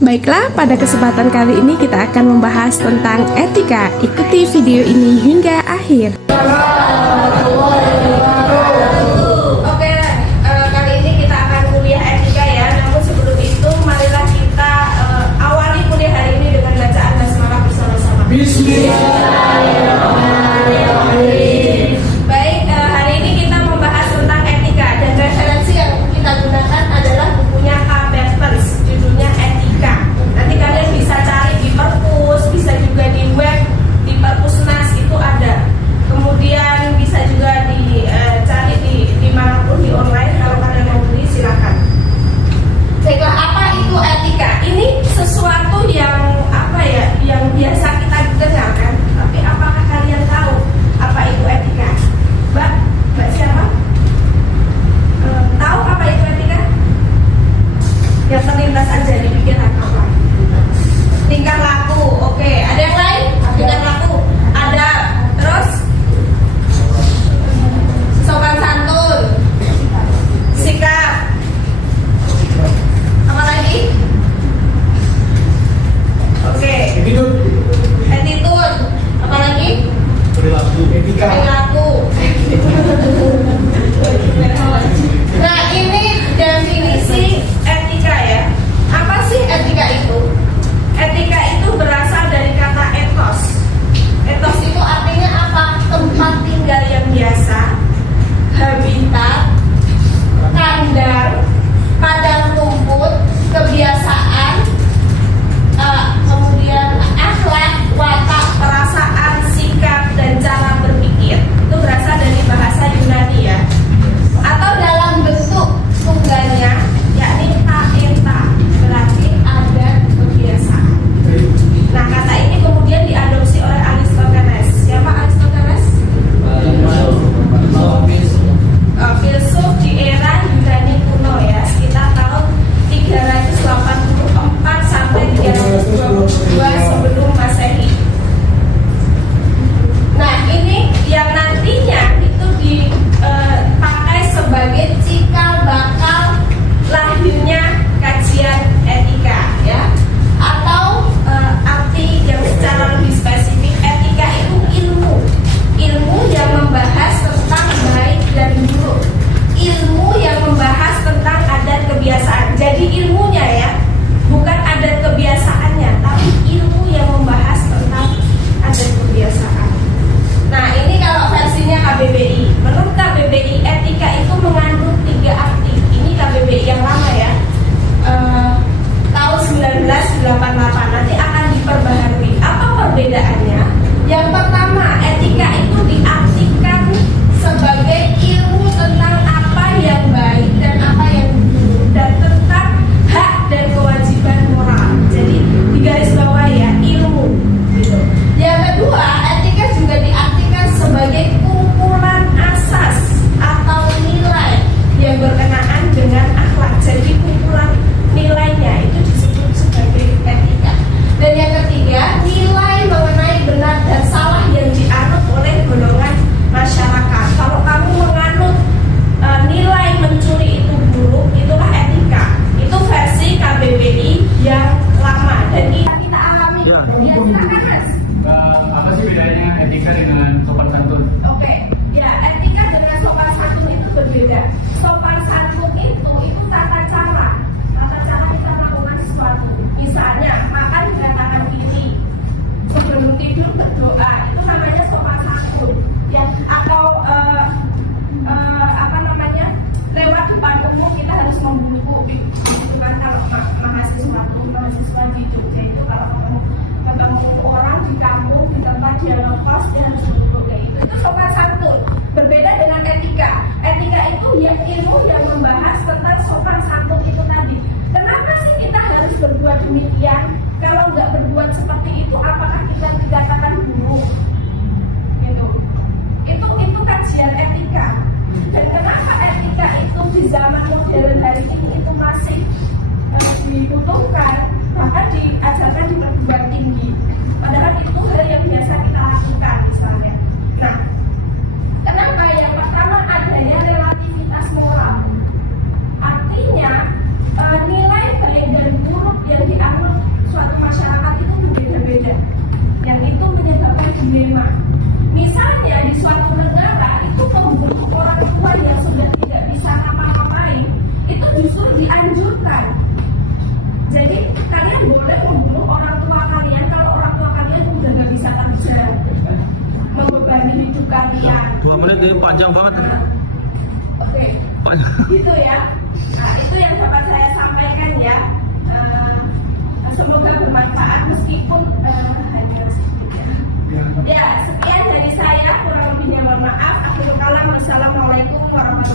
Baiklah, pada kesempatan kali ini kita akan membahas tentang etika. Ikuti video ini hingga akhir. Oke, kali ini kita akan kuliah etika ya. Namun sebelum itu, marilah kita awali kuliah hari ini dengan bacaan basmalah bersama-sama. Bismillahirrahmanirrahim. Baik, hari ini kita membahas tentang etika dan referensi yang kita gunakan adalah bukunya K. Bertens, judulnya Etika. Nanti kalian bisa cari di perpus, bisa juga di web, di Perpusnas itu ada. Kemudian bisa juga dicari di manapun di online. Kalau kalian mau beli silakan. Baiklah, apa itu etika? Ini sesuatu yang yang biasa kita dengar kan. Tapi apakah kalian tahu apa itu etika? Mbak siapa? Tahu apa itu etika? Yang terlintas aja di pikiran apa? Tingkah laku. Oke, ada yang lain? Tingkah laku. Ada. Terus sopan santun, sikap, apa lagi? Oke, attitude, apa lagi? Perilaku. Nah, ini definisi etika ya. Apa sih etika itu? Etika itu berasal dari kata etos. Etos itu artinya apa? Tempat tinggal yang biasa, habitat, kandang, padang rumput, kebiasaan, kemudian akhlak, watak, perasaan, sikap, dan cara berpikir. Itu berasal dari bahasa Yunani ya. Atau dalam bentuk tunggalnya, yakni taeta, berarti adat kebiasaan. Nah, kata ini kemudian diadopsi oleh Aristoteles. Siapa Aristoteles? Filsuf di era Yunani kuno ya, sekitar tahun 384 sampai 322 sebelum Masehi. Nah, ini yang nantinya itu dipakai sebagai cikal bakal lahirnya kajian etika ya. Atau arti yang secara lebih spesifik, etika itu ilmu yang membahas tentang baik dan buruk, ilmu yang membahas tentang adat kebiasaan. Jadi ilmunya ya, bukan adat kebiasaannya, tapi ilmu yang membahas tentang adat kebiasaan. Nah, ini kalau versinya KBBI. Menurut KBBI, etika itu mengandung 3 arti. Ini KBBI yang lama ya, tahun 1988. Nanti akan diperbaharui. Apa perbedaannya? Yang pertama, etika itu diartikan sebagai ilmu tentang apa yang baik dan apa yang buruk, dan tentang hak dan kewajiban moral. Jadi di garis bawah ya, ilmu gitu. Yang kedua, etika juga diartikan sebagai kumpulan asas atau nilai yang berkenaan dengan akhlak. Jadi kumpulan nilainya itu disebut sebagai etika. Dan yang ketiga, nilai mengenai benar dan salah yang dianut oleh golongan masyarakat. Kalau kamu menganut nilai mencuri itu buruk, itulah etika. Itu versi KBBI yang lama dan ini kita alami. Ya, silakan Mas. Apa sih bedanya etika dengan sopan santun? Oke, ya etika dengan sopan santun itu berbeda. Sopan santun itu tata cara kita melakukan sesuatu. Misalnya makan dengan tangan kiri, sebelum tidur berdoa, itu namanya sopan santun. Ya, atau lewat depan umum kita harus membungkuk. Itu kan kalau mahasiswa hidup, yaitu kalau ketemu orang di kampung, di tempat dia ngekos, dia harus membungkuk kayak itu. Itu sopan santun. Berbeda dengan etika. Etika itu ya ilmu yang membahas tentang sopan santun itu tadi. Kenapa sih kita harus berbuat demikian? Kalau nggak berbuat seperti itu, apakah kita dikatakan buruk? Itu kajian etika. Dan kenapa etika itu di zaman modern hari ini itu masih dibutuhkan, bahkan diajarkan di perguruan tinggi, padahal itu hal yang biasa kita lakukan misalnya. Nah, kenapa? Yang pertama, adanya relativitas moral. Artinya nilai baik dan buruk yang dianut dianjurkan. Jadi kalian boleh membunuh orang tua kalian kalau orang tua kalian udah nggak bisa kerja, membebani hidup kalian. 2 menit ini panjang banget. Oke, Panjang. gitu ya. Nah, itu yang dapat saya sampaikan ya. Semoga bermanfaat meskipun hanya sedikit. Ya, sekian dari saya, kurang lebihnya mohon maaf. Akhirul kalam, wassalamualaikum warahmatullahi wabarakatuh.